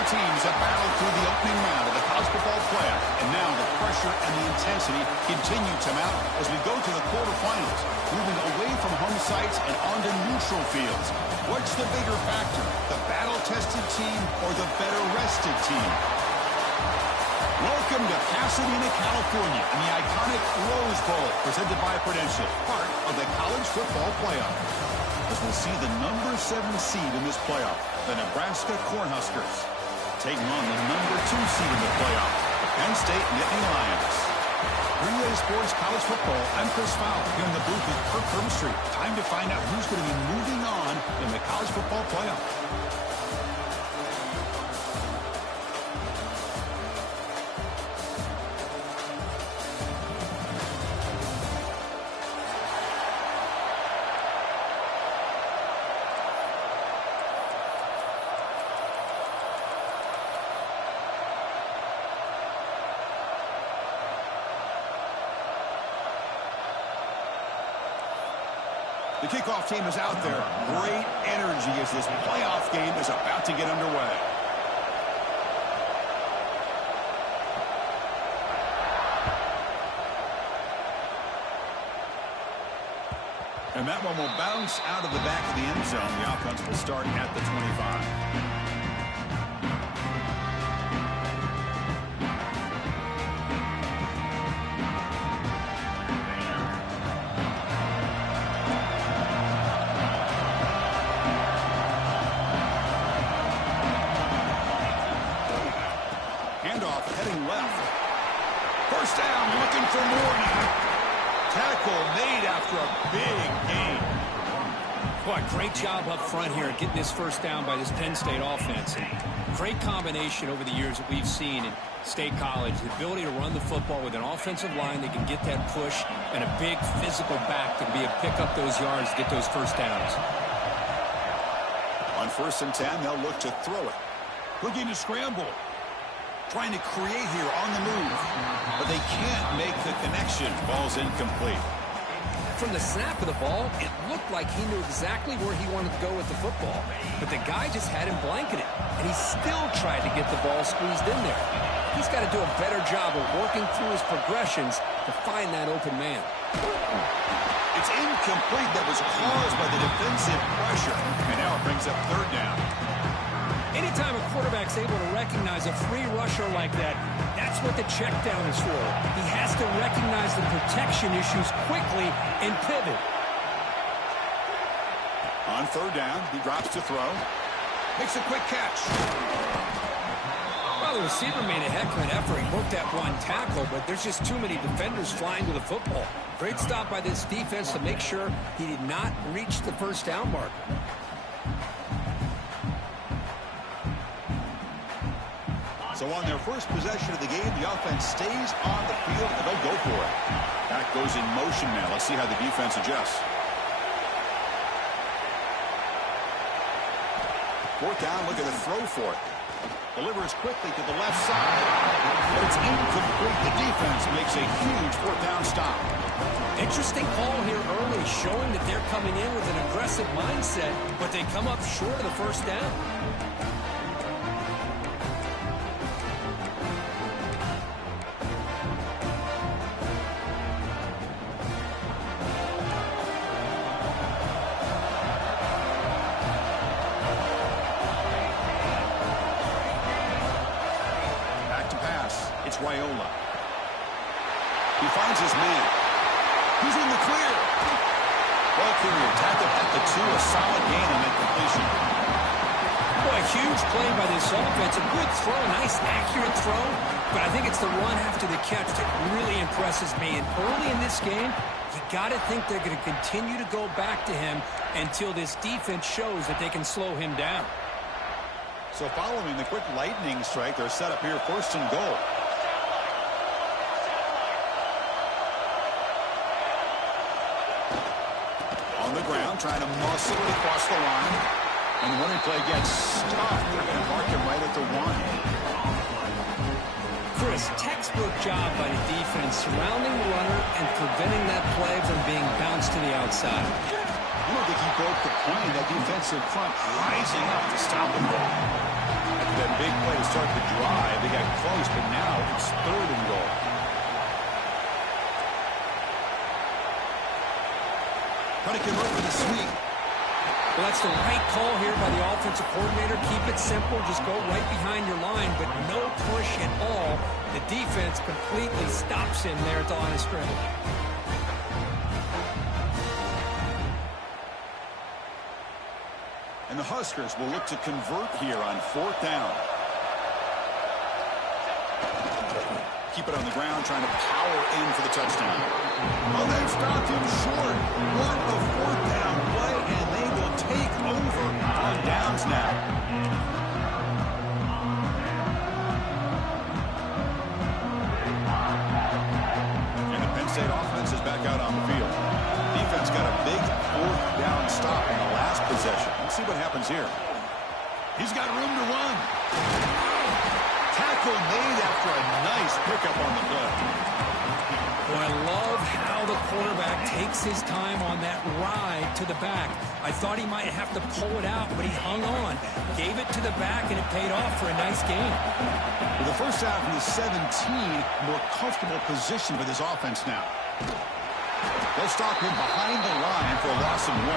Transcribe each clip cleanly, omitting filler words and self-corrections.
Four teams have battled through the opening round of the college football playoff, and now the pressure and the intensity continue to mount as we go to the quarterfinals, moving away from home sites and onto neutral fields. What's the bigger factor, the battle-tested team or the better-rested team? Welcome to Pasadena, California, and the iconic Rose Bowl, presented by Prudential, part of the college football playoff. As we'll see the number 7 seed in this playoff, the Nebraska Cornhuskers, taking on the number 2 seed in the playoff, the Penn State Nittany Lions. 3A Sports College Football, I'm Chris Fowler, here in the booth with Kirk Herbstreit. Time to find out who's going to be moving on in the college football playoff. The kickoff team is out there. Great energy as this playoff game is about to get underway. And that one will bounce out of the back of the end zone. The offense will start at the 25. Heading left. First down, looking for more now. Tackle made after a big gain. Boy, great job up front here getting this first down by this Penn State offense. And great combination over the years that we've seen in State College. The ability to run the football with an offensive line that can get that push and a big physical back to be able to pick up those yards to get those first downs. On 1st and 10, they'll look to throw it. Looking to scramble. Trying to create here on the move, but they can't make the connection. Ball's incomplete. From the snap of the ball, it looked like he knew exactly where he wanted to go with the football, but the guy just had him blanketed, and he still tried to get the ball squeezed in there. He's got to do a better job of working through his progressions to find that open man. It's incomplete. That was caused by the defensive pressure, and now it brings up 3rd down. Anytime a quarterback's able to recognize a free rusher like that, that's what the check down is for. He has to recognize the protection issues quickly and pivot. On 3rd down, he drops to throw. Makes a quick catch. Well, the receiver made a heck of an effort. He broke that one tackle, but there's just too many defenders flying to the football. Great stop by this defense to make sure he did not reach the first down mark. So on their first possession of the game, the offense stays on the field, and they'll go for it. Back goes in motion now. Let's see how the defense adjusts. 4th down, look at the throw for it. Delivers quickly to the left side, but it's incomplete. The defense makes a huge 4th down stop. Interesting call here early, showing that they're coming in with an aggressive mindset, but they come up short of the first down. Raiola. He finds his man. He's in the clear. Ball carrier tackled at the 2. A solid gain on that completion. Boy, huge play by this offense. A good throw, nice accurate throw. But I think it's the run after the catch that really impresses me. And early in this game, you got to think they're going to continue to go back to him until this defense shows that they can slow him down. So following the quick lightning strike, they're set up here 1st and goal. On the ground, trying to muscle it across the line. And the running play gets stopped. They're going to mark him right at the 1. Chris, textbook job by the defense, surrounding the runner and preventing that play from being bounced to the outside. I don't think he broke the plane. That defensive front rising up to stop him. After that big play to start the drive. They got close, but now it's 3rd and goal. Trying to convert with a sweep. Well, that's the right call here by the offensive coordinator. Keep it simple. Just go right behind your line, but no push at all. The defense completely stops him there at the line of scrimmage. And the Huskers will look to convert here on 4th down. Keep it on the ground, trying to power in for the touchdown. Oh, they've stopped him short. What a 4th down play, and they will take over on downs now. And the Penn State offense is back out on the field. Defense got a big 4th down stop in the last possession. Let's see what happens here. He's got room to run. Tackle made after a nice pickup on the play. Well, I love how the quarterback takes his time on that ride to the back. I thought he might have to pull it out, but he hung on. Gave it to the back, and it paid off for a nice gain. With the first half in the 17, more comfortable position for this offense now. They'll stop him behind the line for a loss of 1.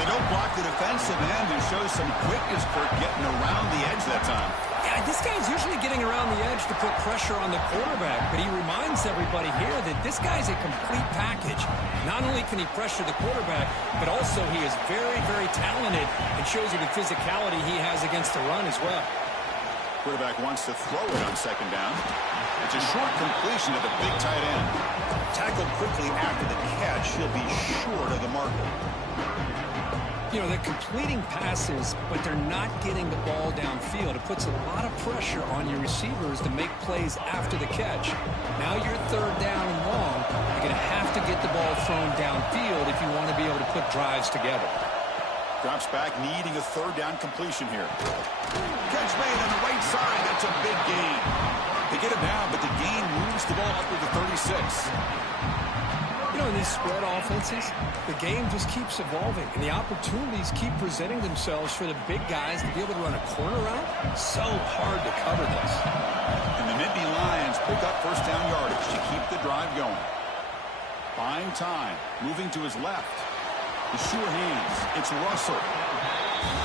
They don't block the defensive end and show some quickness for getting around the edge that time. Yeah, this guy's usually getting around the edge to put pressure on the quarterback, but he reminds everybody here that this guy's a complete package. Not only can he pressure the quarterback, but also he is very, very talented and shows you the physicality he has against the run as well. Quarterback wants to throw it on 2nd down. It's a short completion to the big tight end. Tackled quickly after the catch. He'll be short of the marker. You know, they're completing passes, but they're not getting the ball downfield. It puts a lot of pressure on your receivers to make plays after the catch. Now you're 3rd down and long. You're going to have to get the ball thrown downfield if you want to be able to put drives together. Drops back, needing a 3rd down completion here. Catch made on the right side. That's a big gain. They get him down, but the gain moves the ball up to the 36. You know, in these spread offenses, the game just keeps evolving, and the opportunities keep presenting themselves for the big guys to be able to run a corner route. So hard to cover this. And the Nittany Lions pick up 1st down yardage to keep the drive going. Buying time, moving to his left. The sure hands. It's Russell.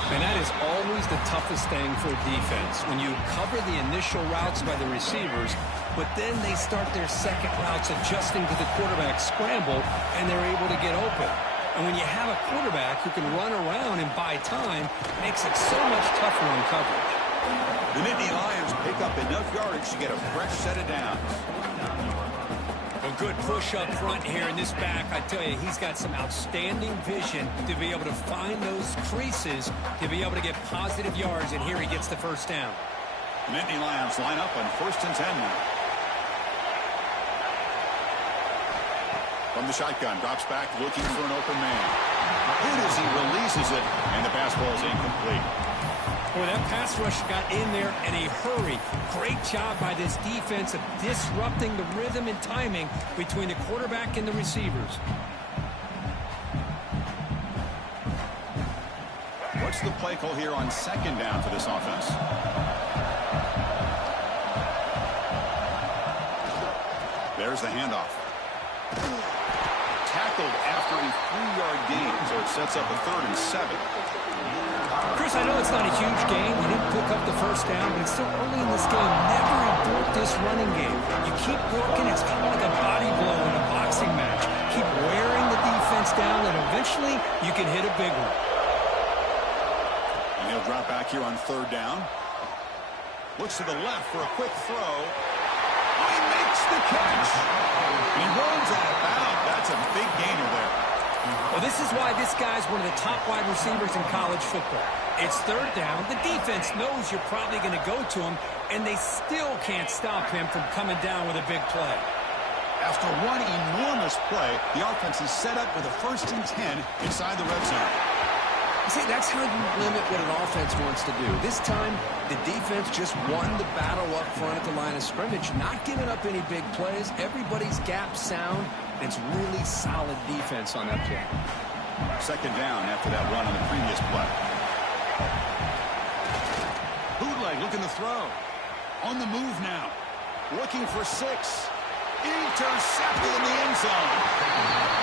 And that is always the toughest thing for a defense. When you cover the initial routes by the receivers, but then they start their second routes adjusting to the quarterback scramble, and they're able to get open. And when you have a quarterback who can run around and buy time, it makes it so much tougher on coverage. The Nittany Lions pick up enough yardage to get a fresh set of downs. A good push up front here in this back. I tell you, he's got some outstanding vision to be able to find those creases, to be able to get positive yards, and here he gets the 1st down. The Nittany Lions line up on 1st and 10 now. From the shotgun, drops back, looking for an open man. Hit as he releases it, and the pass ball is incomplete. Boy, that pass rush got in there in a hurry. Great job by this defense of disrupting the rhythm and timing between the quarterback and the receivers. What's the play call here on 2nd down for this offense? There's the handoff. Tackled after a 3-yard gain, so it sets up a 3rd and 7. Chris, I know it's not a huge game. You didn't pick up the 1st down, but it's still early in this game. Never abort this running game. You keep working. It's kind of like a body blow in a boxing match. Keep wearing the defense down, and eventually you can hit a big one. And he'll drop back here on 3rd down. Looks to the left for a quick throw. Oh, he makes the catch. And he rolls out of bounds. That's a big gainer there. Well, this is why this guy's one of the top wide receivers in college football. It's 3rd down. The defense knows you're probably going to go to him, and they still can't stop him from coming down with a big play. After one enormous play, the offense is set up with a 1st and 10 inside the red zone. See, that's how you limit what an offense wants to do. This time, the defense just won the battle up front at the line of scrimmage, not giving up any big plays. Everybody's gap sound. It's really solid defense on that play. 2nd down after that run on the previous play. bootleg looking to throw. On the move now. Looking for 6. Intercepted in the end zone.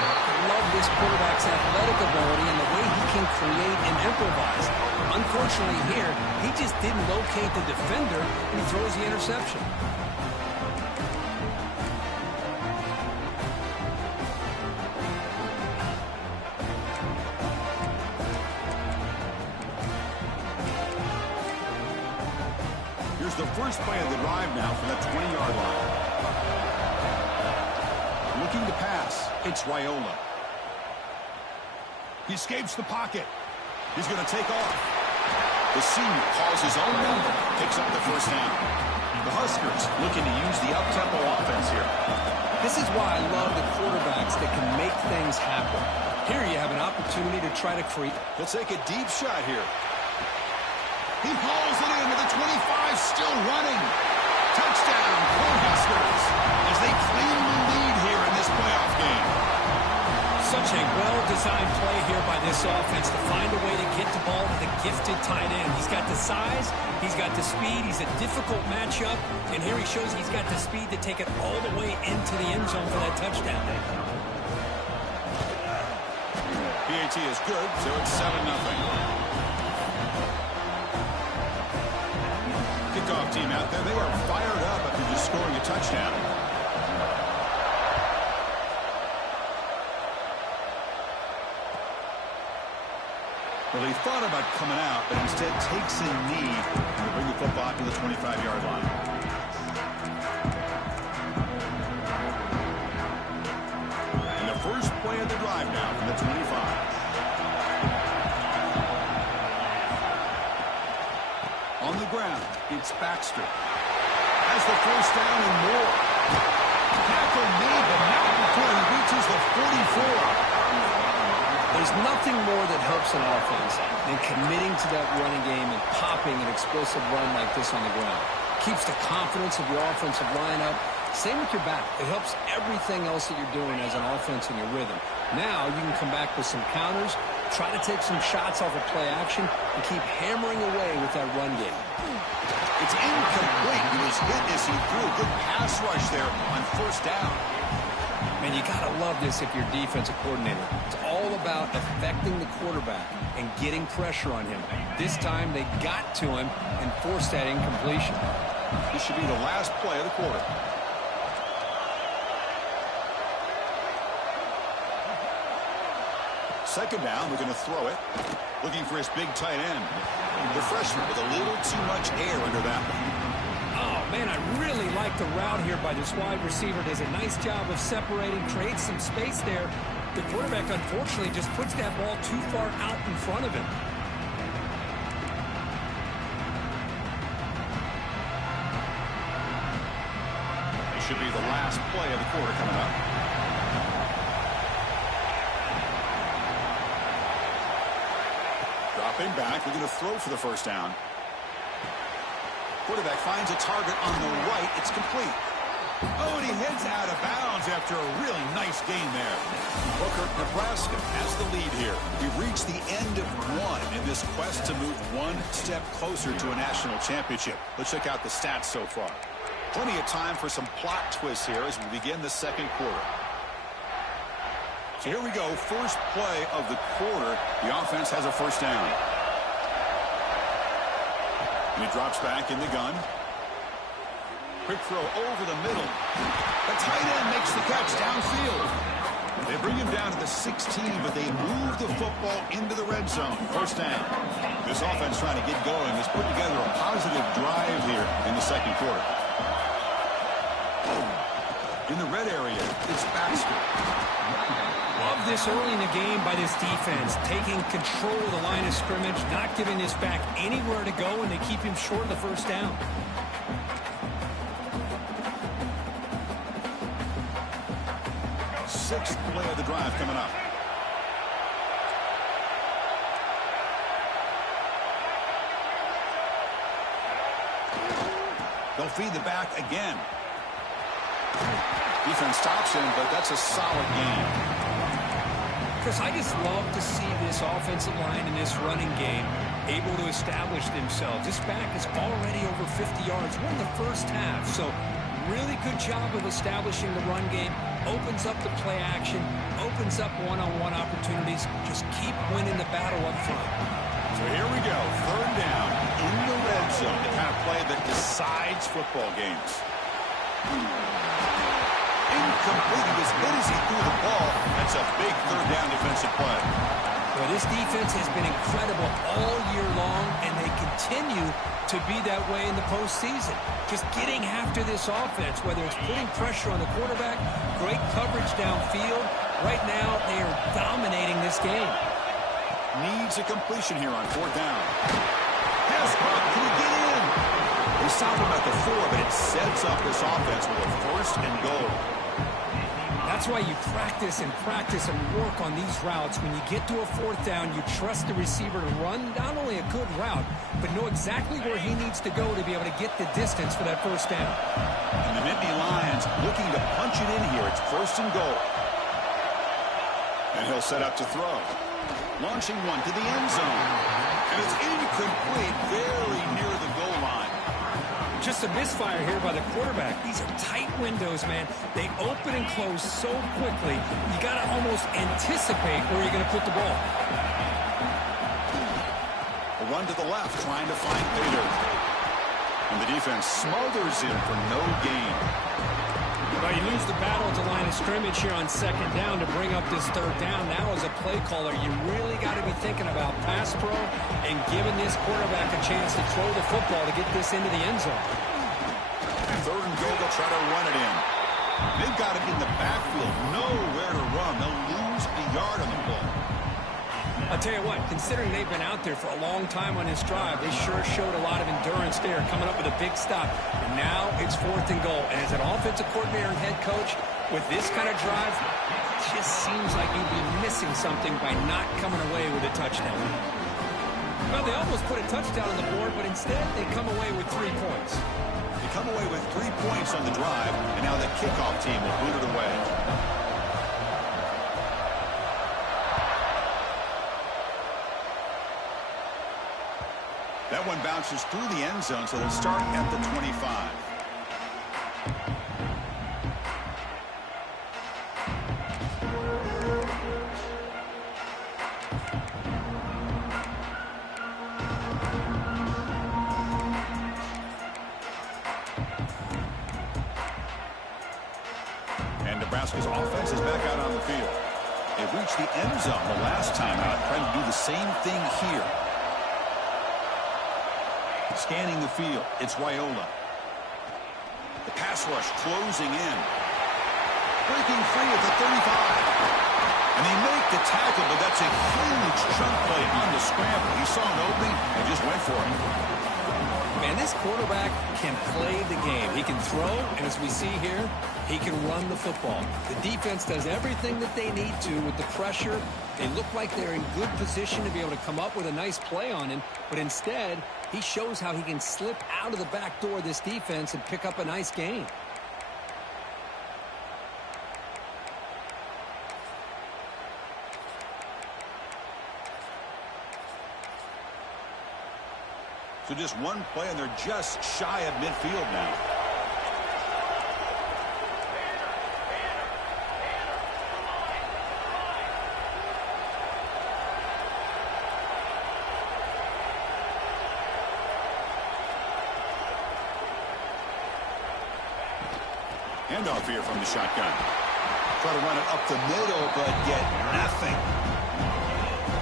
I love this quarterback's athletic ability and the way he can create and improvise. Unfortunately here, he just didn't locate the defender, and he throws the interception. Here's the first play of the drive now from the 20-yard line. Looking to pass. It's Raiola. He escapes the pocket. He's going to take off. The senior calls his own number. Picks up the first down. The Huskers looking to use the up-tempo offense here. This is why I love the quarterbacks that can make things happen. Here you have an opportunity to try to create. He'll take a deep shot here. He hauls it in to the 25, still running. Touchdown, Huskers, as they claim the lead here in this playoff game. Such a well-designed play here by this offense to find a way to get the ball to the gifted tight end. He's got the size, he's got the speed, he's a difficult matchup, and here he shows he's got the speed to take it all the way into the end zone for that touchdown. PAT is good, so it's 7-0. Kickoff team out there, they are fired up after just scoring a touchdown. Well, he thought about coming out, but instead takes a knee to bring the football to the 25-yard line. And the first play of the drive now from the 25. On the ground, it's Baxter. Has the first down and more. Tackle made, but not before he reaches the 44. There's nothing more that helps an offense than committing to that running game and popping an explosive run like this on the ground. Keeps the confidence of your offensive line up. Same with your back. It helps everything else that you're doing as an offense in your rhythm. Now you can come back with some counters, try to take some shots off of play action, and keep hammering away with that run game. It's incomplete. He was hit as he threw a good pass rush there on first down. Man, you got to love this if you're defensive coordinator. It's all about affecting the quarterback and getting pressure on him. This time they got to him and forced that incompletion. This should be the last play of the quarter. Second down, we're going to throw it. Looking for his big tight end. The freshman with a little too much air under that one. Oh, man, I really like the route here by this wide receiver. Does a nice job of separating, creates some space there. The quarterback, unfortunately, just puts that ball too far out in front of him. This should be the last play of the quarter coming up. Dropping back, we're going to throw for the first down. Quarterback finds a target on the right. It's complete. Oh, and he heads out of bounds after a really nice game there. Booker, Nebraska has the lead here. We've reached the end of one in this quest to move one step closer to a national championship. Let's check out the stats so far. Plenty of time for some plot twists here as we begin the second quarter. So here we go. First play of the quarter. The offense has a first down. And he drops back in the gun. Quick throw over the middle. The tight end makes the catch downfield. They bring him down to the 16, but they move the football into the red zone. First down. This offense trying to get going has put together a positive drive here in the second quarter. In the red area, it's Baxter. Love this early in the game by this defense, taking control of the line of scrimmage, not giving this back anywhere to go, and they keep him short of the first down. Sixth play of the drive coming up. They'll feed the back again. Defense stops him, but that's a solid game. Chris, I just love to see this offensive line in this running game able to establish themselves. This back is already over 50 yards. We're in the first half, so really good job of establishing the run game. Opens up the play action, opens up one-on-one opportunities. Just keep winning the battle up front. So here we go, third down in the red zone, the kind of play that decides football games. Incomplete. He was hit as he threw the ball. That's a big third down defensive play. Well, this defense has been incredible all year long, and they continue to be that way in the postseason. Just getting after this offense, whether it's putting pressure on the quarterback, great coverage downfield. Right now, they are dominating this game. Needs a completion here on fourth down. Pass block. Can he get in? They stopped him at the 4, but it sets up this offense with a first and goal. That's why you practice and work on these routes. When you get to a fourth down, you trust the receiver to run not only a good route, but know exactly where he needs to go to be able to get the distance for that first down. And the Nittany Lions looking to punch it in here. It's first and goal. And he'll set up to throw. Launching one to the end zone. And it's incomplete, very near the goal line. Just a misfire here by the quarterback. These are tight windows, man. They open and close so quickly, you got to almost anticipate where you're going to put the ball. A run to the left, trying to find Peter. And the defense smothers him for no gain. Well, you lose the battle at the line of scrimmage here on second down to bring up this third down. Now, as a play caller, you really got to be thinking about pass pro and giving this quarterback a chance to throw the football to get this into the end zone. Third and goal, they'll try to run it in. They've got it in the backfield, nowhere to run. They'll lose a yard on the play. I'll tell you what, considering they've been out there for a long time on this drive, they sure showed a lot of endurance there, coming up with a big stop. And now it's fourth and goal. And as an offensive coordinator and head coach, with this kind of drive, it just seems like you'd be missing something by not coming away with a touchdown. Well, they almost put a touchdown on the board, but instead they come away with 3 points. They come away with 3 points on the drive, and now the kickoff team will boot it away. That one bounces through the end zone, so they'll start at the 25. And Nebraska's offense is back out on the field. They reached the end zone the last time out, trying to do the same thing here. Scanning the field, it's Raiola. The pass rush closing in. Breaking free at the 35. And they make the tackle, but that's a huge chunk play on the scramble. He saw an opening and just went for it. Man, this quarterback can play the game. He can throw, and as we see here, he can run the football. The defense does everything that they need to with the pressure. They look like they're in good position to be able to come up with a nice play on him, but instead, he shows how he can slip out of the back door of this defense and pick up a nice gain. So just one play, and they're just shy of midfield now. Handoff here from the shotgun. Try to run it up the middle, but get nothing.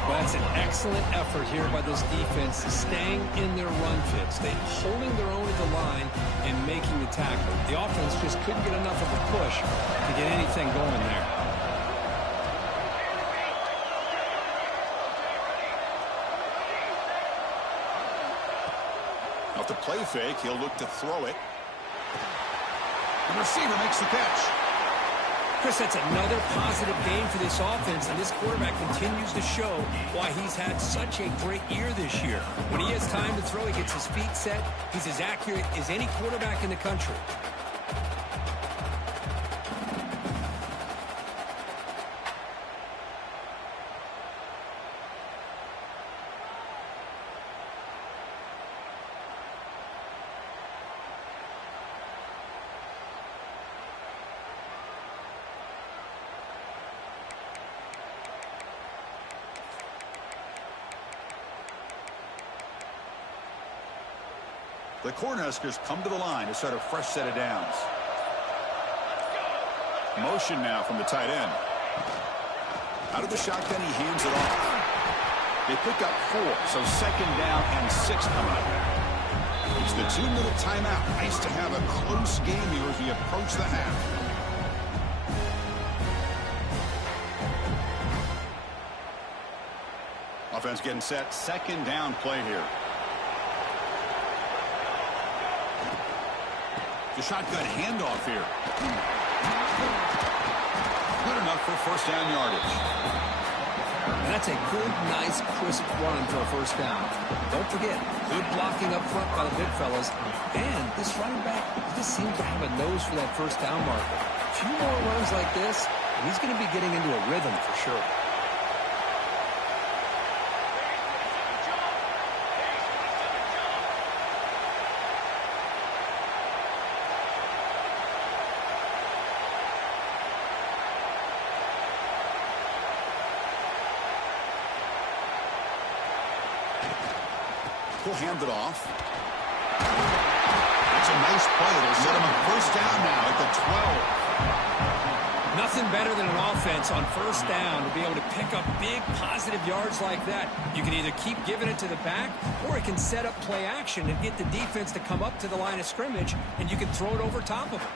Well, that's an excellent effort here by this defense, staying in their run fits. They're holding their own at the line and making the tackle. The offense just couldn't get enough of a push to get anything going there. Off the play fake, he'll look to throw it. The receiver makes the catch. Chris, that's another positive game for this offense, and this quarterback continues to show why he's had such a great year this year. When he has time to throw, he gets his feet set. He's as accurate as any quarterback in the country. The Cornhuskers come to the line to start a fresh set of downs. Motion now from the tight end. Out of the shotgun, he hands it off. They pick up 4, so 2nd down and 6 coming up. It's the 2-minute timeout. Nice to have a close game here as we approach the half. Offense getting set. 2nd down play here. The shotgun handoff here. Good enough for 1st down yardage. And that's a good, nice, crisp run for a 1st down. Don't forget, good blocking up front by the big fellas. And this running back, he just seems to have a nose for that 1st down marker. A few more runs like this, and he's going to be getting into a rhythm for sure. He'll hand it off. That's a nice play. It'll set him up 1st down now at the 12. Nothing better than an offense on 1st down to be able to pick up big positive yards like that. You can either keep giving it to the back, or it can set up play action and get the defense to come up to the line of scrimmage, and you can throw it over top of it.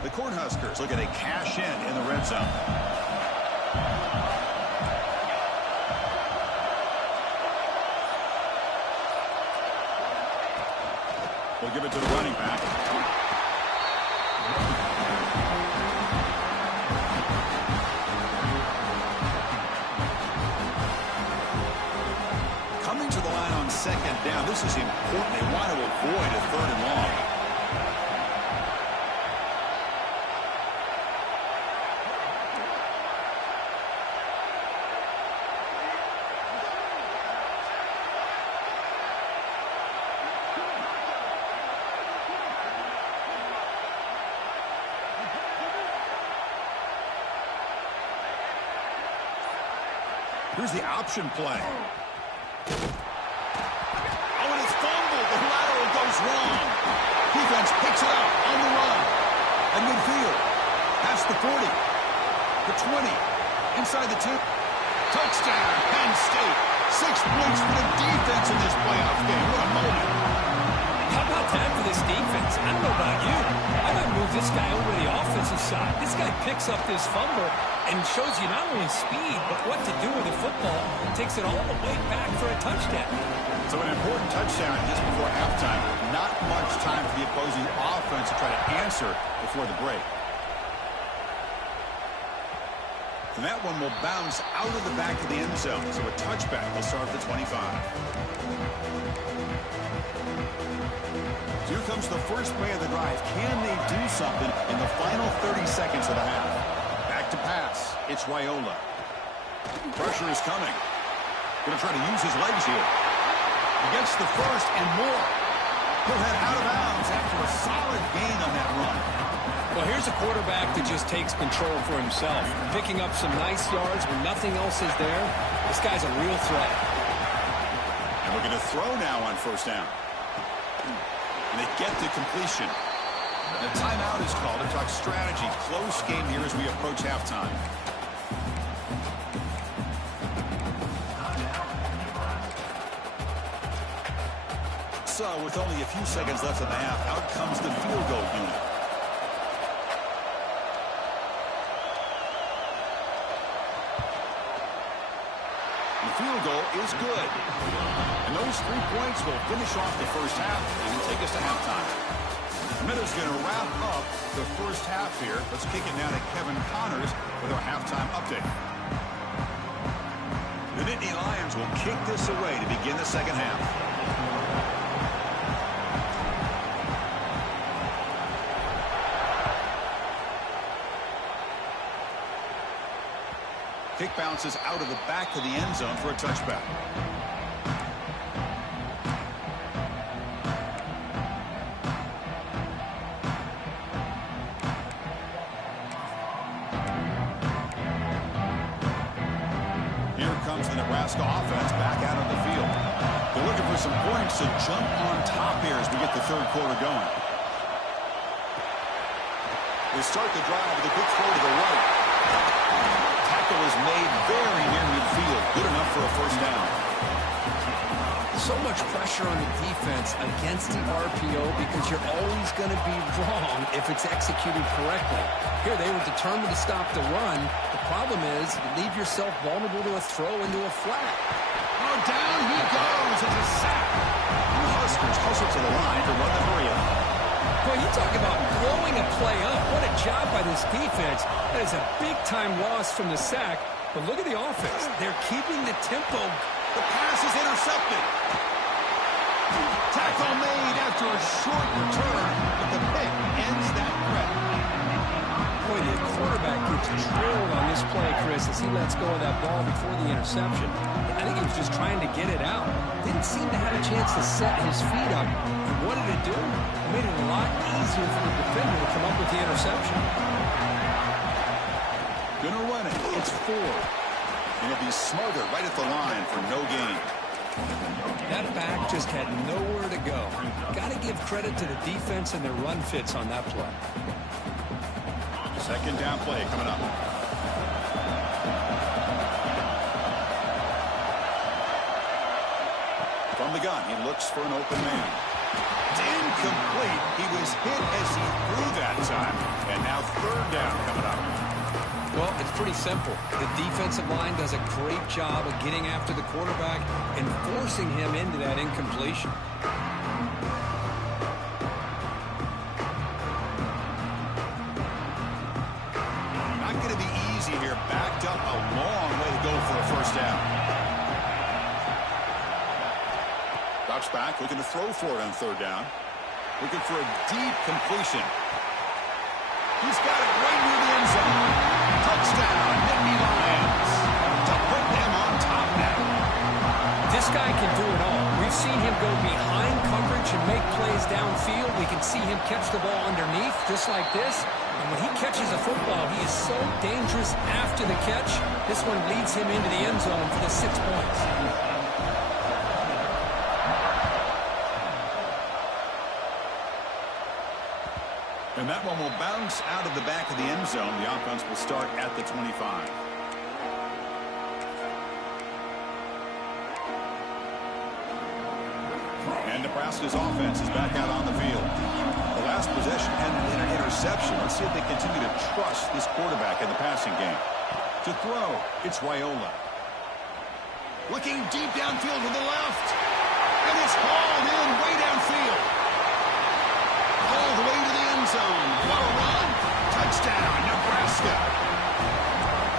The Cornhuskers look at a cash in the red zone. We'll give it to the running back. Coming to the line on 2nd down. This is important. They want to avoid a 3rd and long. Here's the option play. Oh, and it's fumbled. The lateral goes wrong. Defense picks it up on the run. At midfield. Past the 40. The 20. Inside the 2. Touchdown, Penn State. 6 points for the defense in this playoff game. What a moment. How about that for this defense? I don't know about you. I might move this guy over to the offensive side. This guy picks up this fumble and shows you not only speed, but what to do with the football. Takes it all the way back for a touchdown. So an important touchdown just before halftime. Not much time for the opposing offense to try to answer before the break. And that one will bounce out of the back of the end zone. So a touchback will start at the 25. Here comes the first play of the drive. Can they do something in the final 30 seconds of the half? Back to pass. It's Raiola. Pressure is coming. Going to try to use his legs here. He gets the first and more. He'll head out of bounds after a solid gain on that run. Well, here's a quarterback that just takes control for himself. Picking up some nice yards when nothing else is there. This guy's a real threat. And we're going to throw now on 1st down. And they get the completion. The timeout is called to talk strategy. Close game here as we approach halftime. So, with only a few seconds left in the half, out comes the field goal unit. The field goal is good. And those 3 points will finish off the first half and take us to halftime. Minutes going to wrap up the first half here. Let's kick it now to Kevin Connors with our halftime update. The Nittany Lions will kick this away to begin the second half. Kick bounces out of the back of the end zone for a touchback. comes the Nebraska offense back out on the field. They're looking for some points to jump on top here as we get the third quarter going. They start the drive with a quick throw to the right. Tackle is made very near midfield. Good enough for a first down. So much pressure on the defense against the RPO because you're always going to be wrong if it's executed correctly. Here they were determined to stop the run. The problem is you leave yourself vulnerable to a throw into a flat. Oh, down he goes. It's a sack. The Huskers hustle to the line to run the hurry up. Boy, you talk about blowing a play up. What a job by this defense. That is a big-time loss from the sack. But look at the offense. They're keeping the tempo. The pass is intercepted. Tackle made after a short return, but the pick ends that threat. Boy, the quarterback gets drilled on this play, Chris, as he lets go of that ball before the interception. I think he was just trying to get it out. Didn't seem to have a chance to set his feet up. And what did it do? It made it a lot easier for the defender to come up with the interception. Gonna run it. It's 4. And it'll be smothered right at the line for no gain. That back just had nowhere to go. Got to give credit to the defense and their run fits on that play. Second down play coming up. From the gun, he looks for an open man. It's incomplete. He was hit as he threw that time. And now third down coming up. Well, it's pretty simple. The defensive line does a great job of getting after the quarterback and forcing him into that incompletion. Not going to be easy here. Backed up a long way to go for a first down. Drops back, looking to throw for it on third down. Looking for a deep completion. He's got it right near the end zone. Touchdown, Nittany Lions. To put them on top now. This guy can do it all. We've seen him go behind coverage and make plays downfield. We can see him catch the ball underneath, just like this. And when he catches a football, he is so dangerous after the catch. This one leads him into the end zone for the 6 points. And that one will bounce out of the back of the end zone. The offense will start at the 25. And Nebraska's offense is back out on the field. The last possession ended in an interception. Let's see if they continue to trust this quarterback in the passing game. To throw, it's Raiola. Looking deep downfield to the left. And it's hauled in way downfield. All the way to the end zone. What a run. Touchdown, Nebraska.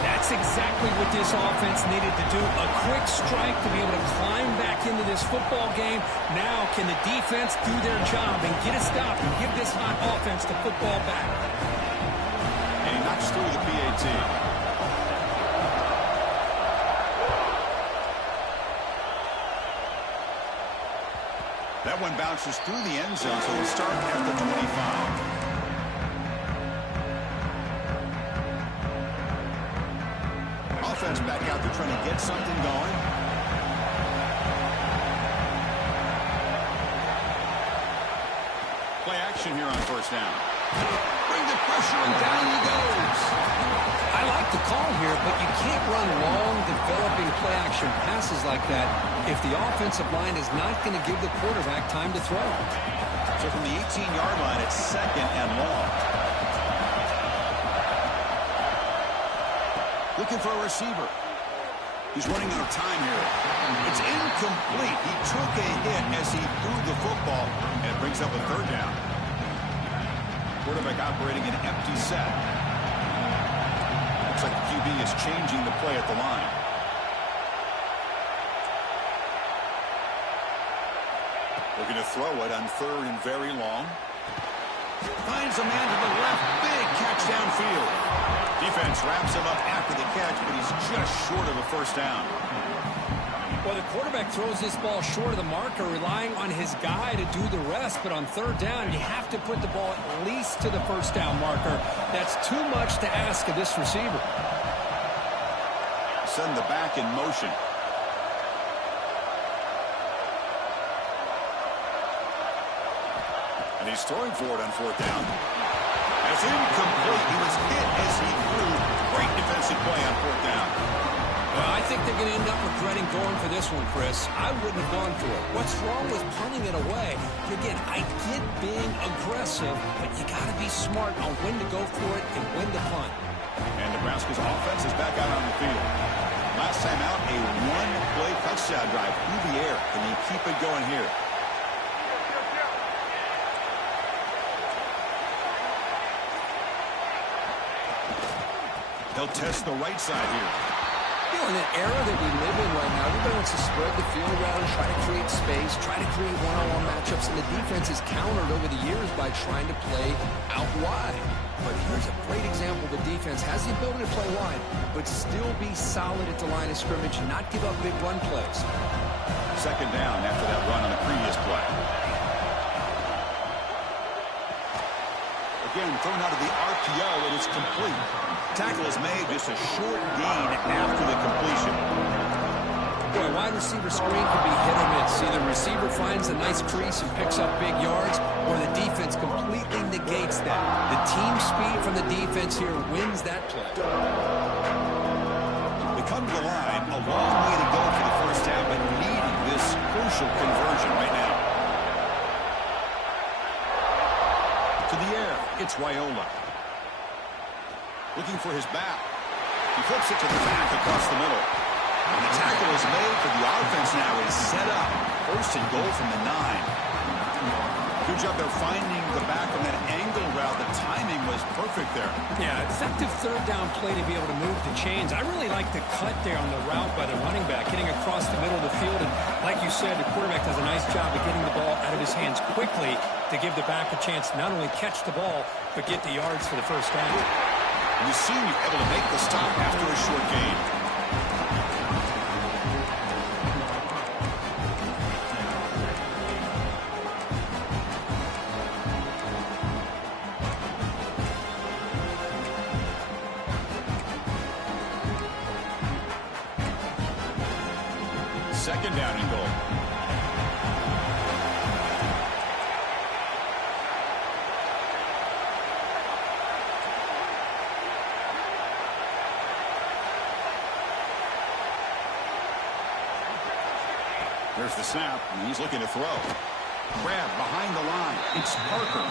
That's exactly what this offense needed to do. A quick strike to be able to climb back into this football game. Now can the defense do their job and get a stop and give this hot offense the football back? And he knocks through the PAT. That one bounces through the end zone, so we'll start at the 25. Offense back out there trying to get something going. Play action here on first down. Bring the pressure, and down he goes. I like the call here, but you can't run long, developing play-action passes like that if the offensive line is not going to give the quarterback time to throw. So from the 18-yard line, it's second and long. Looking for a receiver. He's running out of time here. It's incomplete. He took a hit as he threw the football, and it brings up a third down. Quarterback operating an empty set. Looks like the QB is changing the play at the line. Looking to throw it on third and very long. Finds a man to the left. Big catch downfield. Defense wraps him up after the catch, but he's just short of a first down. Well, the quarterback throws this ball short of the marker, relying on his guy to do the rest. But on third down, you have to put the ball at least to the first down marker. That's too much to ask of this receiver. Send the back in motion. he's throwing for it on fourth down. That's incomplete. He was hit as he threw. Great defensive play on fourth down. Well, I think they're going to end up regretting going for this one, Chris. I wouldn't have gone for it. What's wrong with punting it away? And again, I get being aggressive, but you got to be smart on when to go for it and when to punt. And Nebraska's offense is back out on the field. Last time out, a one-play touchdown drive through the air. Can he keep it going here? They'll test the right side here. You know, in an era that we live in right now, everybody wants to spread the field around, try to create space, try to create one-on-one matchups, and the defense is countered over the years by trying to play out wide. But here's a great example. The defense has the ability to play wide, but still be solid at the line of scrimmage and not give up big run plays. Second down after that run on the previous play. Again, thrown out of the RPO, and it's complete. Tackle is made, just a short gain after the completion. Boy, wide receiver screen can be hit or miss. Either receiver finds a nice crease and picks up big yards, or the defense completely negates that. The team speed from the defense here wins that play. They come to the line, a long way to go for the first down, but needing this crucial conversion right now. To the air, it's Raiola. Looking for his back. He flips it to the back across the middle. And the tackle is made for the offense now. Is set up. First and goal from the 9. Good job there finding the back on that angle route. The timing was perfect there. Yeah, effective third down play to be able to move the chains. I really like the cut there on the route by the running back, getting across the middle of the field. And like you said, the quarterback does a nice job of getting the ball out of his hands quickly to give the back a chance to not only catch the ball, but get the yards for the first down. You seem able to make the stop after a short gain. Second down and goal. There's the snap, and he's looking to throw. Grab behind the line. It's Parker.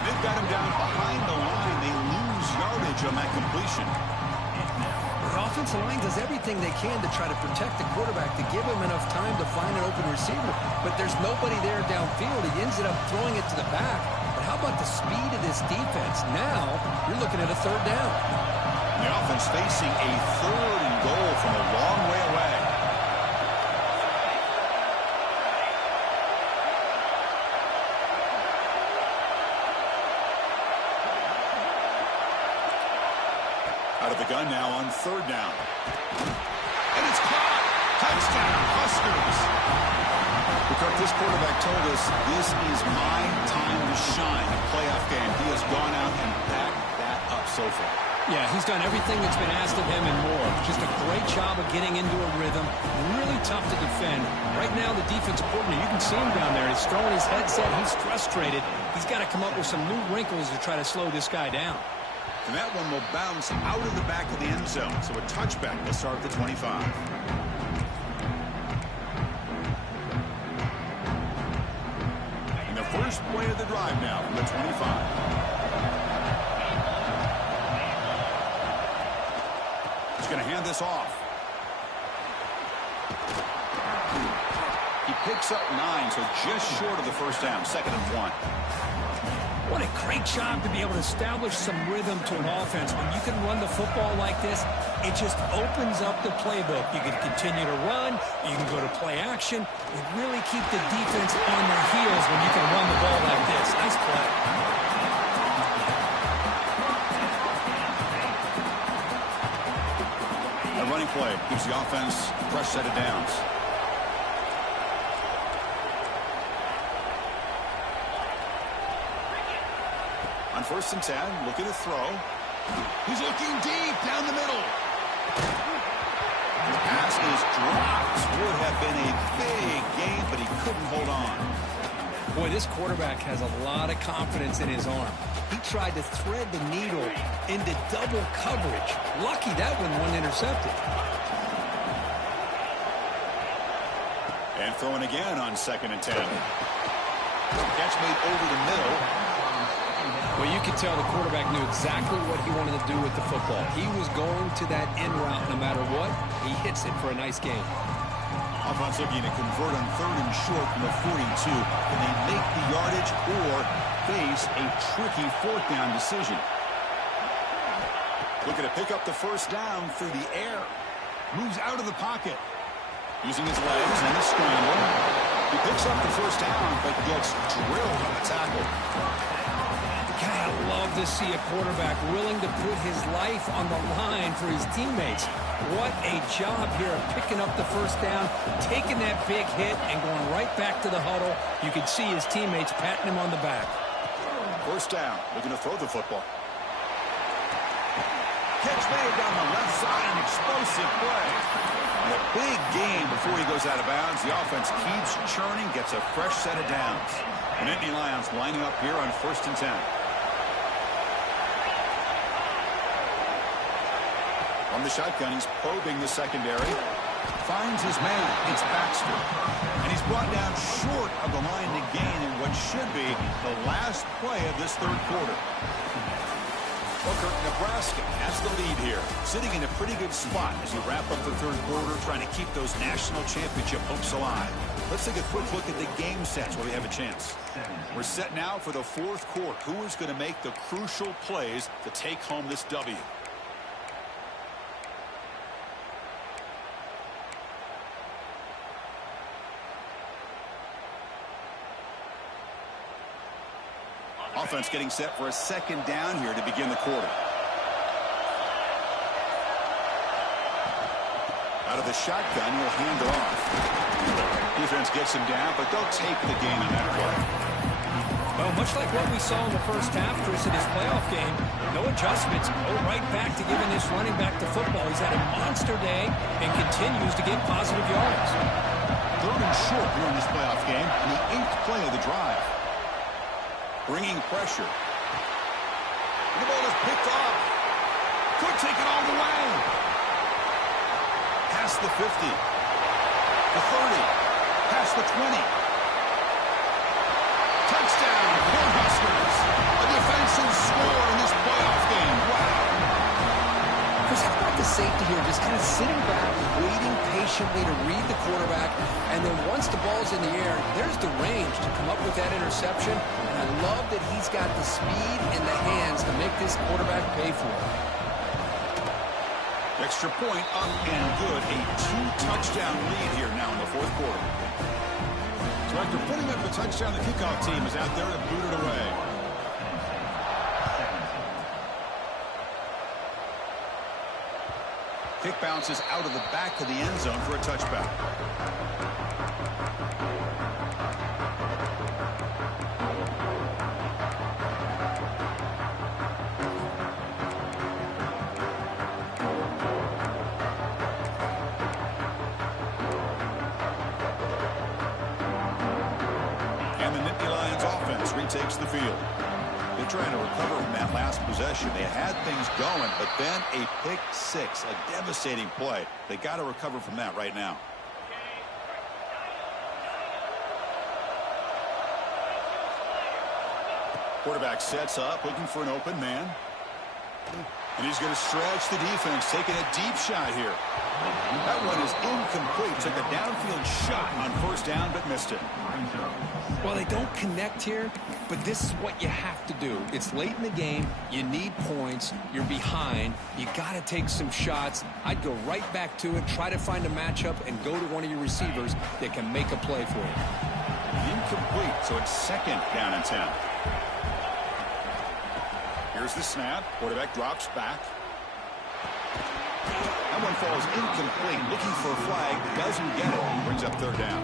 They've got him down behind the line. They lose yardage on that completion. The offensive line does everything they can to try to protect the quarterback, to give him enough time to find an open receiver. But there's nobody there downfield. He ends up throwing it to the back. But how about the speed of this defense? Now you're looking at a third down. The offense facing a third and goal from a long way away. Out of the gun now on third down. And it's caught. Touchdown, Huskers. Because this quarterback told us this is my time to shine. A playoff game. He has gone out and backed that up so far. Yeah, he's done everything that's been asked of him and more. Just a great job of getting into a rhythm. Really tough to defend. Right now, the defensive coordinator, you can see him down there. He's throwing his headset. He's frustrated. He's got to come up with some new wrinkles to try to slow this guy down. And that one will bounce out of the back of the end zone. So a touchback will start at the 25. And the first play of the drive now from the 25. He's going to hand this off. He picks up 9, so just short of the first down. 2nd and 1. What a great job to be able to establish some rhythm to an offense. When you can run the football like this, it just opens up the playbook. You can continue to run. You can go to play action. You really keep the defense on their heels when you can run the ball like this. Nice play. A running play gives the offense a fresh set of downs. On 1st and 10, looking to throw. He's looking deep down the middle. The pass is dropped. Would have been a big gain, but he couldn't hold on. Boy, this quarterback has a lot of confidence in his arm. He tried to thread the needle into double coverage. Lucky that one wasn't intercepted. And throwing again on 2nd and 10. Catch made over the middle. Well, you could tell the quarterback knew exactly what he wanted to do with the football. He was going to that in route no matter what. He hits it for a nice gain. Offense looking to convert on 3rd and short from the 42. Can they make the yardage or face a tricky 4th down decision? Looking to pick up the 1st down through the air. Moves out of the pocket. Using his legs and the scramble. He picks up the 1st down, but gets drilled on the tackle. God, I love to see a quarterback willing to put his life on the line for his teammates. What a job here of picking up the 1st down, taking that big hit, and going right back to the huddle. You could see his teammates patting him on the back. 1st down, looking to throw the football. Catch made down the left side, an explosive play. And a big gain before he goes out of bounds. The offense keeps churning, gets a fresh set of downs. And Nittany Lions lining up here on 1st and 10. From the shotgun, he's probing the secondary. Finds his man. It's Baxter. And he's brought down short of the line to gain in what should be the last play of this 3rd quarter. Booker, Nebraska has the lead here. Sitting in a pretty good spot as you wrap up the 3rd quarter, trying to keep those national championship hopes alive. Let's take a quick look at the game sets where we have a chance. We're set now for the 4th quarter. Who is going to make the crucial plays to take home this W? Offense getting set for a 2nd down here to begin the quarter. Out of the shotgun, he'll hand it off. Defense gets him down, but they'll take the gain on that play. Well, much like what we saw in the 1st half, Chris, in his playoff game, no adjustments. Go right back to giving this running back the football. He's had a monster day and continues to get positive yards. 3rd and short here in this playoff game, and the 8th play of the drive. Bringing pressure. The ball is picked off. Could take it all the way. Past the 50. The 30. Past the 20. Touchdown, Cornhuskers. A defensive score in this playoff game. Wow. Chris, how about the safety here? Just kind of sitting back, waiting patiently to read the quarterback. And then once the ball's in the air, there's the range to come up with that interception. And I love that he's got the speed and the hands to make this quarterback pay for it. Extra point up and good. A 2-touchdown lead here now in the 4th quarter. So after putting up the touchdown, the kickoff team is out there to boot it away. Kick bounces out of the back of the end zone for a touchback. And the Nittany Lions offense retakes the field. They're trying to recover from that last possession. They had things going, but then a pick 6, a devastating play. They got to recover from that right now. Quarterback sets up, looking for an open man. And he's going to stretch the defense, taking a deep shot here. That one is incomplete. Took a downfield shot on 1st down, but missed it. Well, they don't connect here, but this is what you have to do. It's late in the game. You need points. You're behind. You got to take some shots. I'd go right back to it, try to find a matchup, and go to one of your receivers that can make a play for you. Incomplete, so it's 2nd down and 10. Here's the snap. Quarterback drops back. That one falls incomplete. Looking for a flag. Doesn't get it. Brings up 3rd down.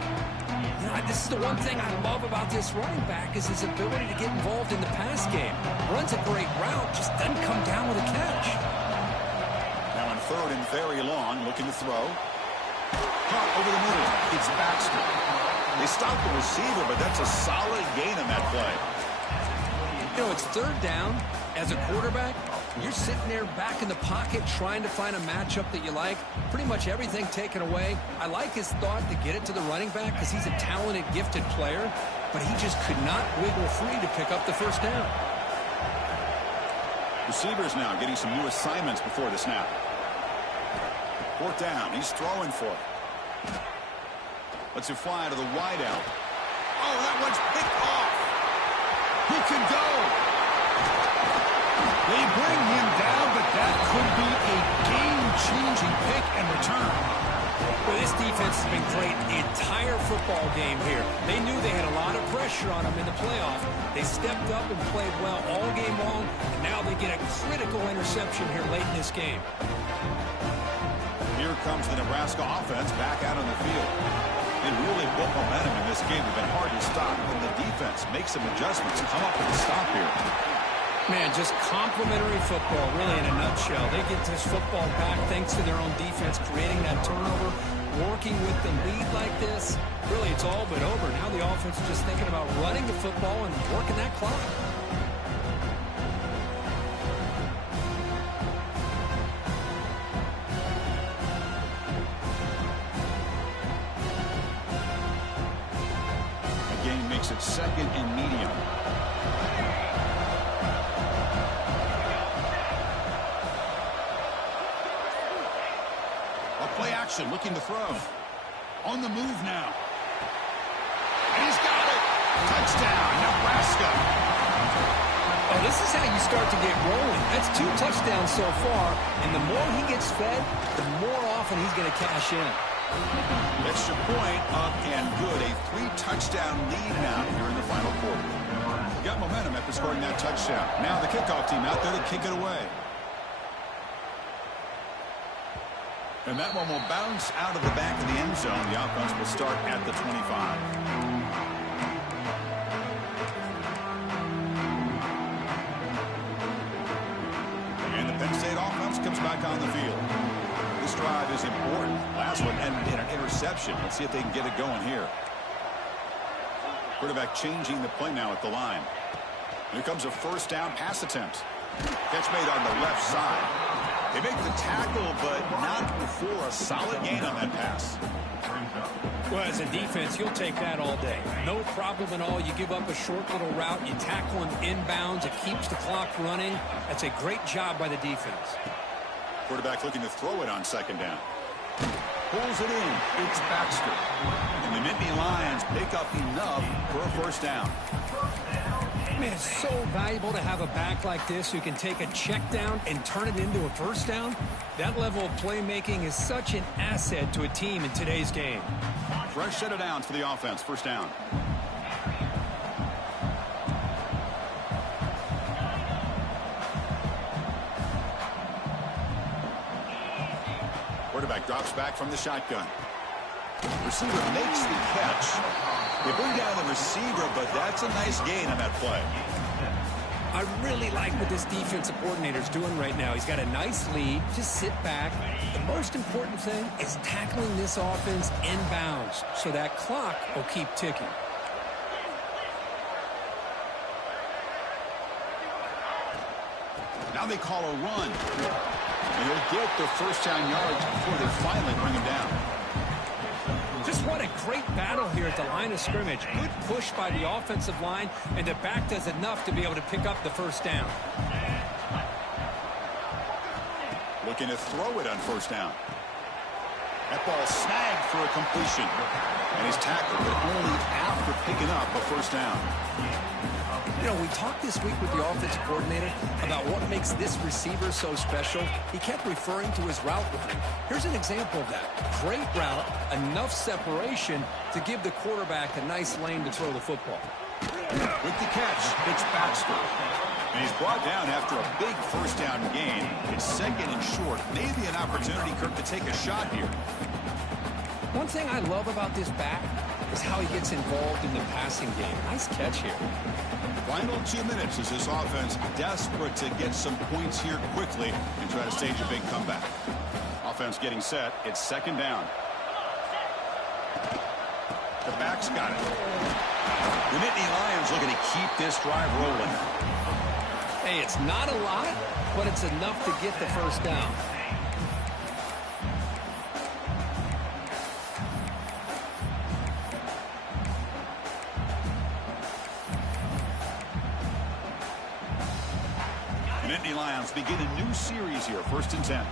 You know, this is the one thing I love about this running back is his ability to get involved in the pass game. Runs a great route, just doesn't come down with a catch. Now on 3rd and very long, looking to throw. Caught over the middle. It's Baxter. They stopped the receiver, but that's a solid gain on that play. You know, it's third down. As a quarterback, you're sitting there back in the pocket trying to find a matchup that you like. Pretty much everything taken away. I like his thought to get it to the running back because he's a talented, gifted player, but he just could not wiggle free to pick up the first down. Receivers now getting some new assignments before the snap. Fourth down. He's throwing for it. Lets it fly to the wideout. Oh, that one's picked off. He can go. They bring him down, but that could be a game-changing pick and return. Well, this defense has been great the entire football game here. They knew they had a lot of pressure on them in the playoff. They stepped up and played well all game long, and now they get a critical interception here late in this game. Here comes the Nebraska offense back out on the field. They really built momentum in this game. They've been hard to stop, and the defense makes some adjustments to come up with a stop here. Man, just complimentary football, really, in a nutshell. They get this football back thanks to their own defense, creating that turnover, working with the lead like this. Really, it's all but over. Now the offense is just thinking about running the football and working that clock. The game makes it second and medium. Play action, looking to throw. On the move now. And he's got it. Touchdown, Nebraska. Oh, this is how you start to get rolling. That's 2 touchdowns so far, and the more he gets fed, the more often he's going to cash in. Extra point up and good. A 3-touchdown lead now here in the final quarter. Got momentum after scoring that touchdown. Now the kickoff team out there to kick it away. And that one will bounce out of the back of the end zone. The offense will start at the 25. And the Penn State offense comes back on the field. This drive is important. Last one ended in an interception. Let's see if they can get it going here. Quarterback changing the play now at the line. Here comes a first down pass attempt. Catch made on the left side. They make the tackle, but not before a solid gain on that pass. Well, as a defense, you'll take that all day. No problem at all. You give up a short little route. You tackle him inbounds. It keeps the clock running. That's a great job by the defense. Quarterback looking to throw it on second down. Pulls it in. It's Baxter. And the Nittany Lions pick up enough for a first down. Man, it's so valuable to have a back like this who can take a check down and turn it into a first down. That level of playmaking is such an asset to a team in today's game. Fresh set of downs for the offense. First down. Quarterback drops back from the shotgun. Receiver makes the catch. They bring down the receiver, but that's a nice gain on that play. I really like what this defensive coordinator is doing right now. He's got a nice lead. Just sit back. The most important thing is tackling this offense inbounds so that clock will keep ticking. Now they call a run. And he'll get the first down yards before they finally bring him down. Just what a great battle here at the line of scrimmage. Good push by the offensive line, and the back does enough to be able to pick up the first down. Looking to throw it on first down. That ball snagged for a completion. And he's tackled, but only after picking up a first down. You know, we talked this week with the offensive coordinator about what makes this receiver so special. He kept referring to his route running. Here's an example of that. Great route, enough separation to give the quarterback a nice lane to throw the football. With the catch, it's Baxter. And he's brought down after a big first down gain. It's second and short. Maybe an opportunity, Kirk, to take a shot here. One thing I love about this back is how he gets involved in the passing game. Nice catch here. Final 2 minutes as this offense desperate to get some points here quickly and try to stage a big comeback. Offense getting set. It's second down. The back's got it. The Nittany Lions looking to keep this drive rolling. Hey, it's not a lot, but it's enough to get the first down. The Nittany Lions begin a new series here, 1st and 10.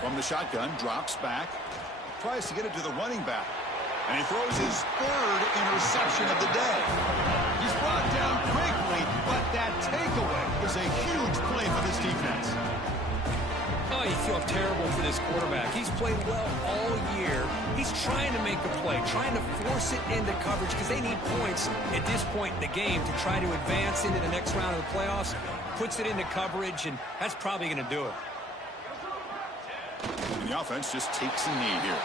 From the shotgun, drops back, tries to get it to the running back, and he throws his 3rd interception of the day. He's brought down quickly, but that takeaway is a huge play for this defense. Oh, you feel terrible for this quarterback. He's played well all year. He's trying to make a play, trying to force it into coverage because they need points at this point in the game to try to advance into the next round of the playoffs. Puts it into coverage, and that's probably going to do it. And the offense just takes a knee here.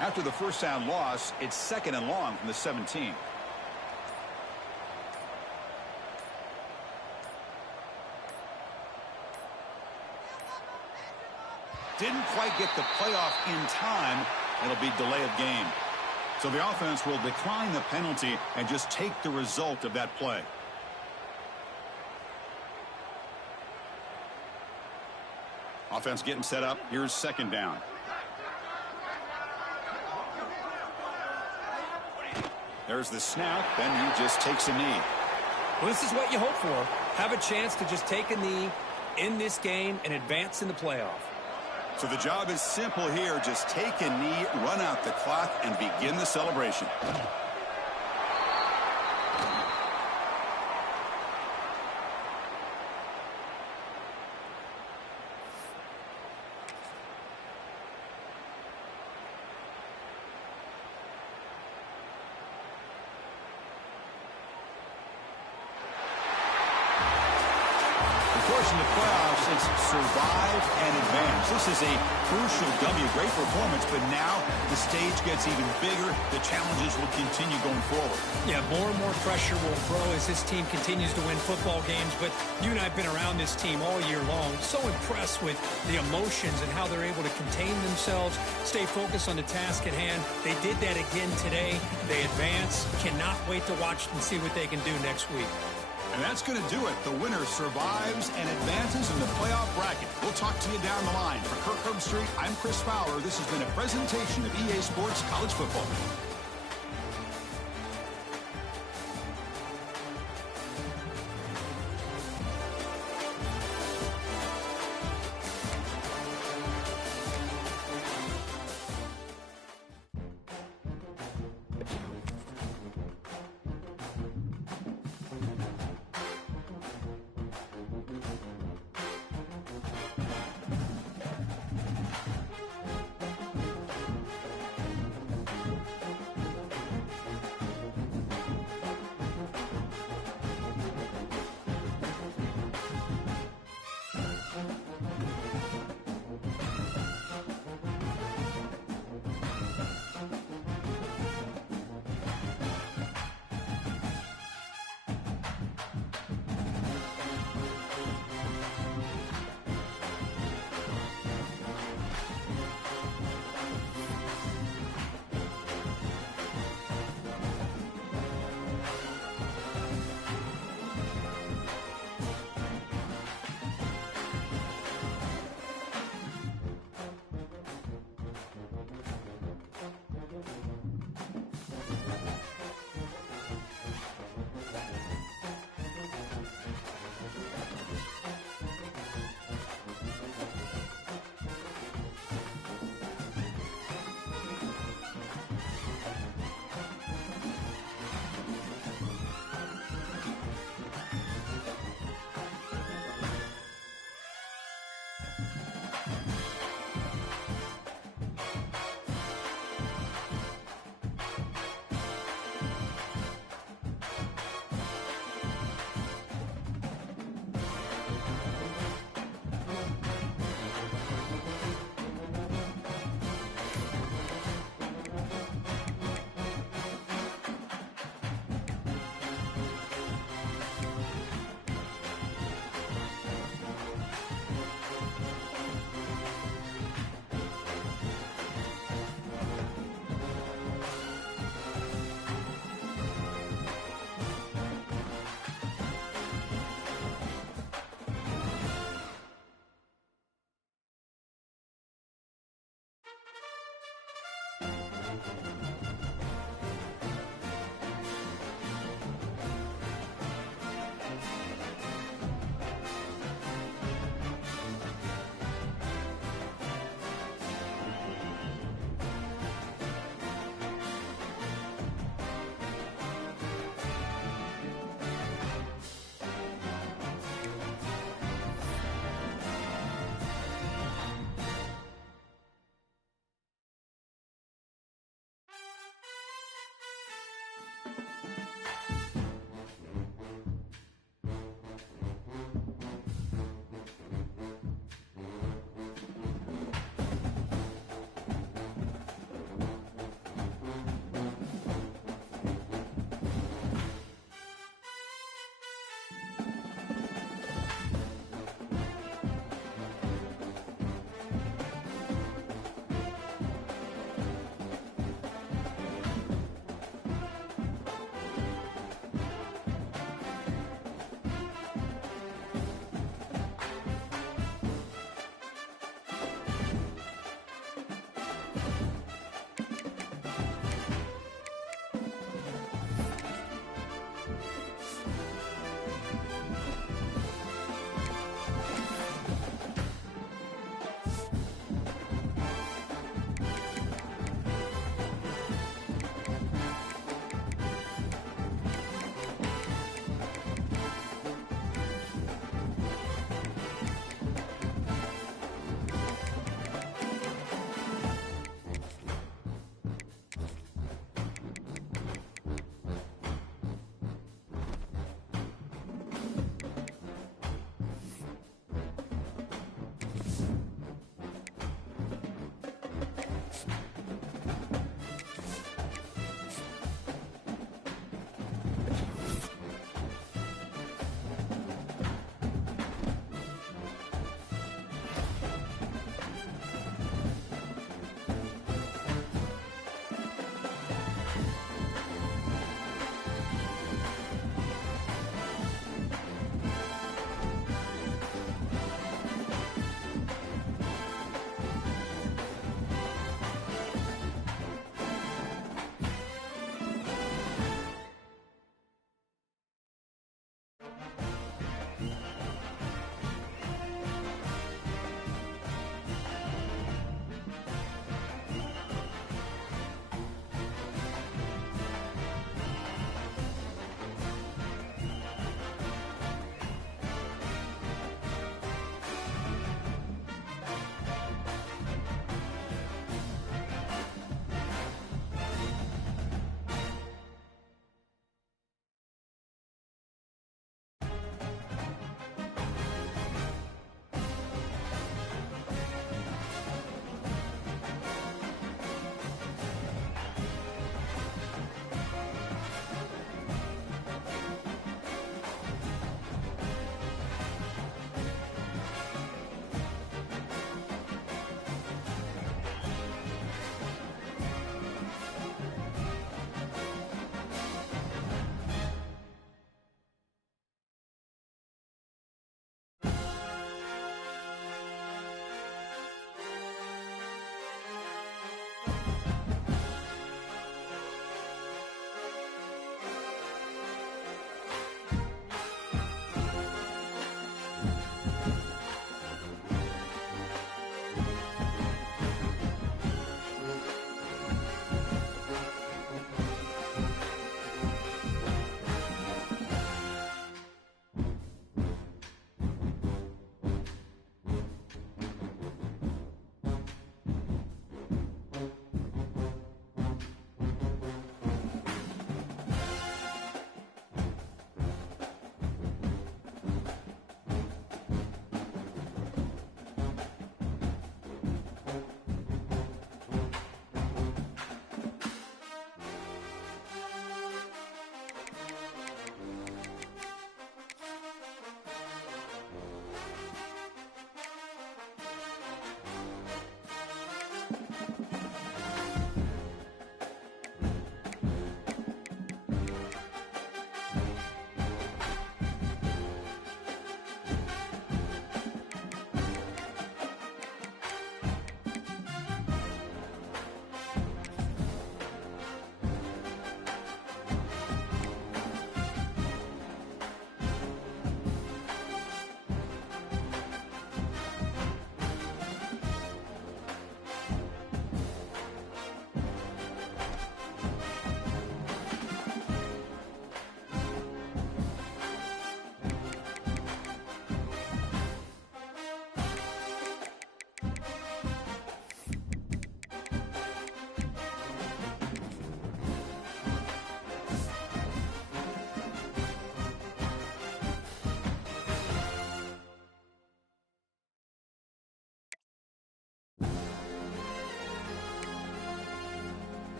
After the first down loss, it's 2nd and long from the 17. Didn't quite get the playoff in time. It'll be delay of game. So the offense will decline the penalty and just take the result of that play. Offense getting set up. Here's 2nd down. There's the snap. Then he just takes a knee. Well, this is what you hope for. Have a chance to just take a knee in this game and advance in the playoff. So the job is simple here. Just take a knee, run out the clock, and begin the celebration. In the playoffs, it's survive and advance. This is a crucial W. Great performance, but now the stage gets even bigger. The challenges will continue going forward. Yeah, more and more pressure will grow as this team continues to win football games, but you and I have been around this team all year long. So impressed with the emotions and how they're able to contain themselves, stay focused on the task at hand. They did that again today. They advance. Cannot wait to watch and see what they can do next week. And that's going to do it. The winner survives and advances in the playoff bracket. We'll talk to you down the line. For Kirk Herbstreit, I'm Chris Fowler. This has been a presentation of EA Sports College Football.